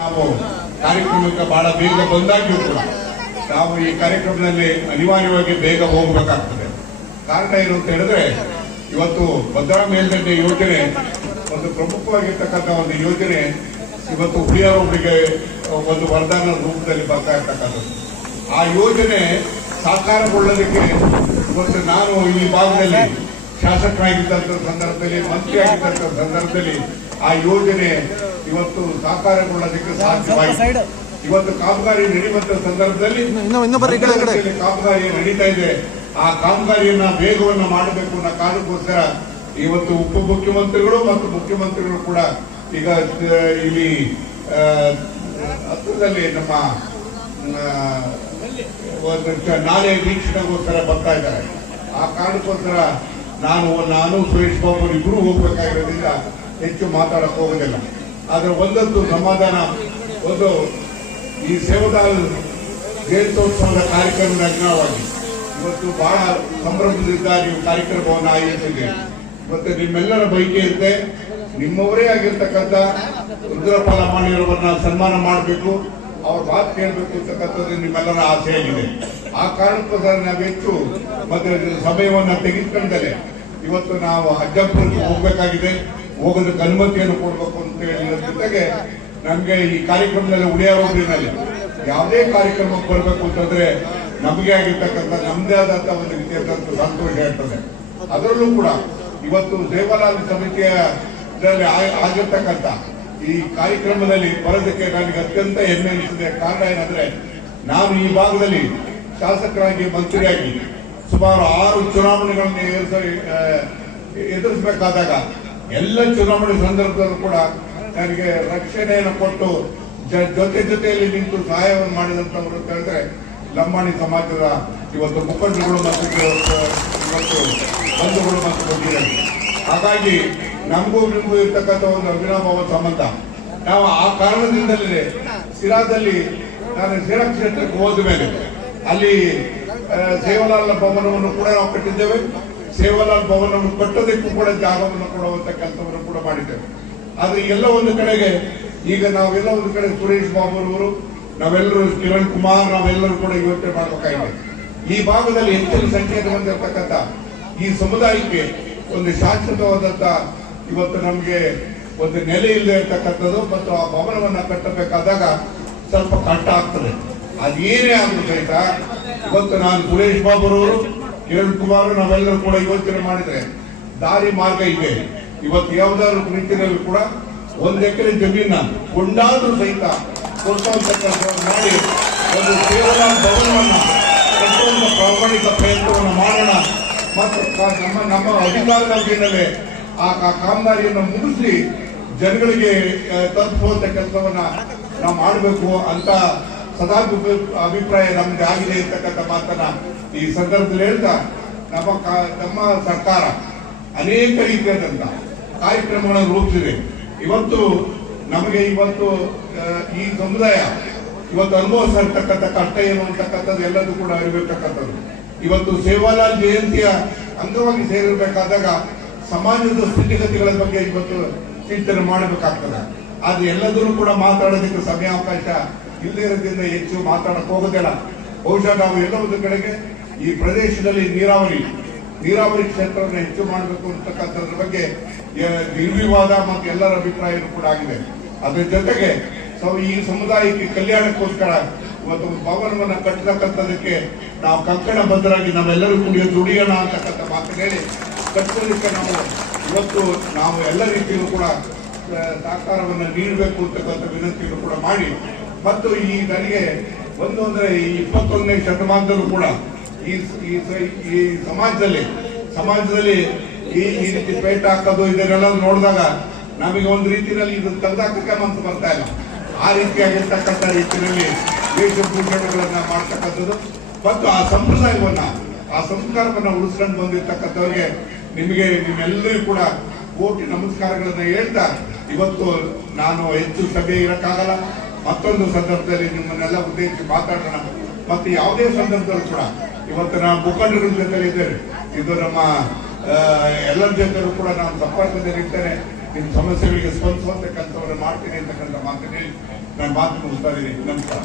ನಾವು ಕಾರ್ಯಕ್ರಮಕ್ಕೆ ಬಹಳ ಬೇಗ ಬಂದಾಗ್ಯೂ ಕೂಡ ನಾವು ಈ ಕಾರ್ಯಕ್ರಮದಲ್ಲಿ ಅನಿವಾರ್ಯವಾಗಿ ಬೇಗ ಹೋಗಬೇಕಾಗ್ತದೆ. ಕಾರಣ ಏನು ಅಂತ ಹೇಳಿದ್ರೆ, ಇವತ್ತು ಭದ್ರಾ ಮೇಲ್ದಂಡೆ ಯೋಜನೆ ಒಂದು ಪ್ರಮುಖವಾಗಿರ್ತಕ್ಕಂಥ ಒಂದು ಯೋಜನೆ ಇವತ್ತು ಹುಳಿಯಾರೊಬ್ಬರಿಗೆ ಒಂದು ವರದಾನ ರೂಪದಲ್ಲಿ ಬರ್ತಾ ಇರ್ತಕ್ಕಂಥದ್ದು. ಆ ಯೋಜನೆ ಸಾಕಾರಗೊಳ್ಳೋದಕ್ಕೆ ಇವತ್ತು ನಾನು ಈ ಭಾಗದಲ್ಲಿ ಶಾಸಕರಾಗಿದ್ದಂಥ ಸಂದರ್ಭದಲ್ಲಿ ಮಂತ್ರಿ ಆಗಿದ್ದಂಥ ಸಂದರ್ಭದಲ್ಲಿ ಆ ಯೋಜನೆ ಇವತ್ತು ಸಾಕಾರಗೊಳ್ಳೋದಕ್ಕೆ ಸಾಧ್ಯವಾಯಿತು ಇವತ್ತು ಕಾಮಗಾರಿ ನಡೆಯುವಂತಹ ಸಂದರ್ಭದಲ್ಲಿ. ಕಾಮಗಾರಿ ನಡೀತಾ ಇದೆ. ಆ ಕಾಮಗಾರಿಯನ್ನ ವೇಗವನ್ನು ಮಾಡಬೇಕು ಅನ್ನೋ ಕಾರಣಕ್ಕೋಸ್ಕರ ಇವತ್ತು ಉಪ ಮುಖ್ಯಮಂತ್ರಿಗಳು ಮತ್ತು ಮುಖ್ಯಮಂತ್ರಿಗಳು ಕೂಡ ಈಗ ಇಲ್ಲಿ ಹತ್ತಿರದಲ್ಲಿ ನಮ್ಮ ನಾಳೆ ವೀಕ್ಷಣೆಗೋಸ್ಕರ ಬರ್ತಾ ಇದ್ದಾರೆ. ಆ ಕಾರಣಕ್ಕೋಸ್ಕರ ನಾನು ನಾನು ಸುರೇಶ್ ಬಾಬು ಇಬ್ಬರು ಹೋಗ್ಬೇಕಾಗಿರೋದ್ರಿಂದ ಹೆಚ್ಚು ಮಾತಾಡಕ್ಕೆ ಹೋಗೋದಿಲ್ಲ. ಆದ್ರೆ ಒಂದೊಂದು ಸಮಾಧಾನ, ಒಂದು ಈ ಸೇವದಾಲ್ ಜಯಂತೋತ್ಸವದ ಕಾರ್ಯಕ್ರಮದ ಅಂಗವಾಗಿ. ಇವತ್ತು ಬಹಳ ಸಂಭ್ರಮದಿಂದ ನೀವು ಕಾರ್ಯಕ್ರಮವನ್ನು ಆಯೋಜಿಸಿದ್ದೀರಿ. ಮತ್ತೆ ನಿಮ್ಮೆಲ್ಲರ ಬೈಕೆಯಂತೆ ನಿಮ್ಮವರೇ ಆಗಿರ್ತಕ್ಕಂಥ ರುದ್ರಪಾಲ ಮಾಡಿರೋರನ್ನ ಸನ್ಮಾನ ಮಾಡಬೇಕು. ಅವ್ರ ಮಾತು ಕೇಳಬೇಕು ಅಂತಕ್ಕಂಥದ್ದು ನಿಮ್ಮೆಲ್ಲರ ಆಸೆಯಾಗಿದೆ ಆ ಕಾರಣಕ್ಕೋಸ್ಕರ ನಾವು ಹೆಚ್ಚು ಮತ್ತೆ ಸಮಯವನ್ನು ತೆಗೆದುಕೊಂಡಲೆ. ಇವತ್ತು ನಾವು ಅಜ್ಜಪ್ಪ ಹೋಗ್ಬೇಕಾಗಿದೆ. ಹೋಗೋದಕ್ಕೆ ಅನುಮತಿಯನ್ನು ಕೊಡಬೇಕು ಅಂತ ಹೇಳಿದ ಜೊತೆಗೆ ನಮಗೆ ಈ ಕಾರ್ಯಕ್ರಮದಲ್ಲಿ ಉಳಿಯಾರೋದ್ರಿನಲ್ಲಿ ಯಾವುದೇ ಕಾರ್ಯಕ್ರಮಕ್ಕೆ ಬರಬೇಕು ಅಂತಂದ್ರೆ ನಮಗೆ ಆಗಿರ್ತಕ್ಕಂಥ ನಮ್ದೇ ಆದಂತಹ ಒಂದು ರೀತಿಯಾದಂತ ಸಂತೋಷ ಇರ್ತದೆ ಅದರಲ್ಲೂ ಕೂಡ ಇವತ್ತು ದೇವಾಲಯ ಸಮಿತಿಯ ಆಗಿರ್ತಕ್ಕಂಥ ಈ ಕಾರ್ಯಕ್ರಮದಲ್ಲಿ ಬರೋದಕ್ಕೆ ನನಗೆ ಅತ್ಯಂತ ಹೆಮ್ಮೆ ಅನಿಸಿದೆ ಕಾರಣ ಏನಂದ್ರೆ ನಾನು ಈ ಭಾಗದಲ್ಲಿ ಶಾಸಕರಾಗಿ ಮಂತ್ರಿಯಾಗಿ ಸುಮಾರು ಆರು ಚುನಾವಣೆಗಳನ್ನು ಎದುರಿಸಬೇಕಾದಾಗ ಎಲ್ಲ ಚುನಾವಣೆ ಸಂದರ್ಭದಲ್ಲೂ ಕೂಡ ನನಗೆ ರಕ್ಷಣೆಯನ್ನು ಕೊಟ್ಟು ಜೊತೆ ಜೊತೆಯಲ್ಲಿ ನಿಂತು ಸಹಾಯವನ್ನು ಮಾಡಿದಂತವರು ಅಂತ ಲಂಬಾಣಿ ಸಮಾಜದ ಇವತ್ತು ಮುಖಂಡರುಗಳು ಮತ್ತು ಇವತ್ತು ಬಂಧುಗಳು ಮತ್ತು ಬಂದಿದ್ದಾರೆ ಹಾಗಾಗಿ ನಮಗೂ ನಿಮಗೂ ಇರ್ತಕ್ಕಂಥ ಒಂದು ಅವಿನಾಭಾವ ಸಂಬಂಧ. ನಾವು ಆ ಕಾರಣದಿಂದಲೇ ಸಿರಾದಲ್ಲಿ ನಾನು ಶಿರಾ ಕ್ಷೇತ್ರಕ್ಕೆ ಹೋದ ಮೇಲೆ ಅಲ್ಲಿ ಸೇವಲಾಲ್ ಭವನವನ್ನು ಕೂಡ ನಾವು ಕಟ್ಟಿದ್ದೇವೆ. ಸೇವಲಾಲ್ ಭವನವನ್ನು ಕಟ್ಟೋದಕ್ಕೂ ಕೂಡ ಜಾಗವನ್ನು ಕೊಡುವಂತ ಕೆಲಸವನ್ನು ಕೂಡ ಮಾಡಿದ್ದೇವೆ. ಆದ್ರೆ ಎಲ್ಲ ಒಂದು ಕಡೆಗೆ ಈಗ ನಾವೆಲ್ಲ ಒಂದು ಕಡೆ ಸುರೇಶ್ ಬಾಬು ಅವರು ನಾವೆಲ್ಲರೂ ಕಿರಣ್ ಕುಮಾರ್, ನಾವೆಲ್ಲರೂ ಕೂಡ ಯೋಚನೆ ಮಾಡಬೇಕಾಗಿದೆ. ಈ ಭಾಗದಲ್ಲಿ ಹೆಚ್ಚಿನ ಸಂಖ್ಯೆಯಲ್ಲಿ ಬಂದಿರತಕ್ಕಂಥ ಈ ಸಮುದಾಯಕ್ಕೆ ಒಂದು ಶಾಶ್ವತವಾದಂತ ಇವತ್ತು ನಮಗೆ ಒಂದು ನೆಲೆ ಇಲ್ಲದೆ ಇರತಕ್ಕಂಥದ್ದು ಮತ್ತು ಆ ಭವನವನ್ನು ಕಟ್ಟಬೇಕಾದಾಗ ಸ್ವಲ್ಪ ಕಷ್ಟ ಆಗ್ತದೆ. ಅದೇನೇ ಆದ್ರೂ ಸಹಿತ ಇವತ್ತು ನಾನು ಸುರೇಶ್ ಬಾಬುರವರು ಕಿರಣ್ ಕುಮಾರ್ ನಾವೆಲ್ಲರೂ ಕೂಡ ಯೋಚನೆ ಮಾಡಿದ್ರೆ ದಾರಿ ಮಾರ್ಗ ಇದೆ. ಇವತ್ತು ಯಾವ್ದಾದ್ರು ನಿಟ್ಟಿನಲ್ಲಿ ಕೂಡ ಒಂದ್ ಎಕರೆ ಜಮೀನ ಕೊಂಡಾದ್ರೂ ಸಹಿತ ಮಾಡಿ ಒಂದು ಕೇವಲ ಭವನವನ್ನ ಕಟ್ಟುವಂತ ಪ್ರಾಮಾಣಿಕ ಪ್ರಯತ್ನವನ್ನು ಮಾಡೋಣ. ಮತ್ತು ನಮ್ಮ ನಮ್ಮ ಅಧಿಕಾರದ ಹಿನ್ನೆಲೆ ಆ ಕಾಮಗಾರಿಯನ್ನು ಮುಗಿಸಿ ಜನಗಳಿಗೆ ತಲುಪುವಂತ ಕೆಲಸವನ್ನ ನಾವು ಮಾಡಬೇಕು ಅಂತ ಸದಾ ಅಭಿ- ಅಭಿಪ್ರಾಯ ನಮ್ಗೆ ಆಗಿದೆ ಇರ್ತಕ್ಕಂಥ ಮಾತನ್ನ ಈ ಸಂದರ್ಭದಲ್ಲಿ ಹೇಳ್ತಾ, ನಮ್ಮ ನಮ್ಮ ಸರ್ಕಾರ ಅನೇಕ ರೀತಿಯಾದಂತ ಕಾರ್ಯಕ್ರಮಗಳನ್ನು ರೂಪಿಸಿದೆ. ಇವತ್ತು ನಮಗೆ ಇವತ್ತು ಈ ಸಮುದಾಯ ಇವತ್ತು ಅನುಭವಿಸಿರ್ತಕ್ಕಂಥ ಕಷ್ಟ ಏನು ಅಂತಕ್ಕಂಥದ್ದು ಎಲ್ಲದೂ ಕೂಡ ಅರಿಬೇಕಂಥದ್ದು ಇವತ್ತು ಸೇವಾಲಾಲ್ ಜಯಂತಿಯ ಅಂಗವಾಗಿ ಸೇರಿರಬೇಕಾದಾಗ ಸಮಾಜದ ಸ್ಥಿತಿಗತಿಗಳ ಬಗ್ಗೆ ಇವತ್ತು ಚಿಂತನೆ ಮಾಡಬೇಕಾಗ್ತದೆ. ಆದ್ರೆ ಎಲ್ಲದರೂ ಕೂಡ ಮಾತಾಡೋದಕ್ಕೆ ಸಮಯಾವಕಾಶ ಇಲ್ಲದೇ ಇರೋದ್ರಿಂದ ಹೆಚ್ಚು ಮಾತಾಡಕ್ ಹೋಗೋದಿಲ್ಲ. ಬಹುಶಃ ನಾವು ಎಲ್ಲ ಒಂದು ಕಡೆಗೆ ಈ ಪ್ರದೇಶದಲ್ಲಿ ನೀರಾವರಿ ನೀರಾವರಿ ಕ್ಷೇತ್ರವನ್ನು ಹೆಚ್ಚು ಮಾಡಬೇಕು ಅಂತಕ್ಕಂಥದ್ರ ಬಗ್ಗೆ ನಿರ್ವಿವಾದ ಮತ್ತು ಎಲ್ಲರ ಅಭಿಪ್ರಾಯ ಕೂಡ ಆಗಿದೆ. ಅದರ ಜೊತೆಗೆ ಈ ಸಮುದಾಯಕ್ಕೆ ಕಲ್ಯಾಣಕ್ಕೋಸ್ಕರ ಇವತ್ತು ಭವನವನ್ನ ಕಟ್ಟತಕ್ಕಂಥದಕ್ಕೆ ನಾವು ಕಂಕಣ ಬದ್ಧರಾಗಿ ನಾವೆಲ್ಲರೂ ಕೂಡ ದುಡಿಯೋಣ ಅಂತಕ್ಕಂಥ ಮಾತು ಹೇಳಿ ಕಟ್ಟೋದಕ್ಕೆ ನಾವು ಇವತ್ತು ನಾವು ಎಲ್ಲ ರೀತಿಯಲ್ಲೂ ಕೂಡ ಸಹಕಾರವನ್ನು ನೀಡಬೇಕು ಅಂತಕ್ಕಂಥ ವಿನಂತಿಯನ್ನು ಕೂಡ ಮಾಡಿ ಮತ್ತು ಈ ನನಗೆ ಒಂದು ಅಂದ್ರೆ ಈ ಇಪ್ಪತ್ತೊಂದನೇ ಶತಮಾನದಲ್ಲೂ ಕೂಡ ಈ ಈ ಸಮಾಜದಲ್ಲಿ ಸಮಾಜದಲ್ಲಿ ಈ ಈ ರೀತಿ ಪೇಟ ಹಾಕೋದು ಇದನ್ನೆಲ್ಲ ನೋಡಿದಾಗ ನಮಗೆ ಒಂದು ರೀತಿಯಲ್ಲಿ ಇದು ತೆಗೆದಾಕಕ್ಕೆ ಮನಸ್ಸು ಬರ್ತಾ ಇಲ್ಲ. ಆ ರೀತಿಯಾಗಿರ್ತಕ್ಕಂಥ ರೀತಿಯಲ್ಲಿ ವೇಷಭೂಷಣಗಳನ್ನ ಮಾಡ್ತಕ್ಕಂಥದ್ದು. ಮತ್ತು ಆ ಸಂಪ್ರದಾಯವನ್ನ, ಆ ಸಂಸ್ಕಾರವನ್ನ ಉಳಿಸ್ಕೊಂಡು ಬಂದಿರ್ತಕ್ಕಂಥವ್ರಿಗೆ ನಿಮಗೆ ನಿಮ್ಮೆಲ್ಲರಿಗೂ ಕೂಡ ಕೋಟಿ ನಮಸ್ಕಾರಗಳನ್ನ ಹೇಳ್ತಾ, ಇವತ್ತು ನಾನು ಹೆಚ್ಚು ಸಭೆ ಇರಕ್ಕಾಗಲ್ಲ. ಮತ್ತೊಂದು ಸಂದರ್ಭದಲ್ಲಿ ನಿಮ್ಮನ್ನೆಲ್ಲ ಉದ್ದೇಶಿಸಿ ಮಾತಾಡೋಣ. ಮತ್ತೆ ಯಾವುದೇ ಸಂದರ್ಭದಲ್ಲೂ ಕೂಡ ಇವತ್ತು ನಾವು ಮುಖಂಡರ ಜೊತೆ ಇದ್ದೇವೆ. ಇದು ನಮ್ಮ ಎಲ್ಲರ ಜೊತೆಲೂ ಕೂಡ ನಾನು ಸಂಪರ್ಕದಲ್ಲಿ ಇರ್ತೇನೆ. ನಿಮ್ಮ ಸಮಸ್ಯೆಗಳಿಗೆ ಸ್ಪಂದಿಸುವಂತ ಕೆಲಸವನ್ನು ಮಾಡ್ತೀನಿ ಅಂತಕ್ಕಂಥ ಮಾತಿನಲ್ಲಿ ನಾನು ಮಾತು ಮುಗಿಸ್ತಾ ಇದ್ದೀನಿ. ನಮಸ್ಕಾರ.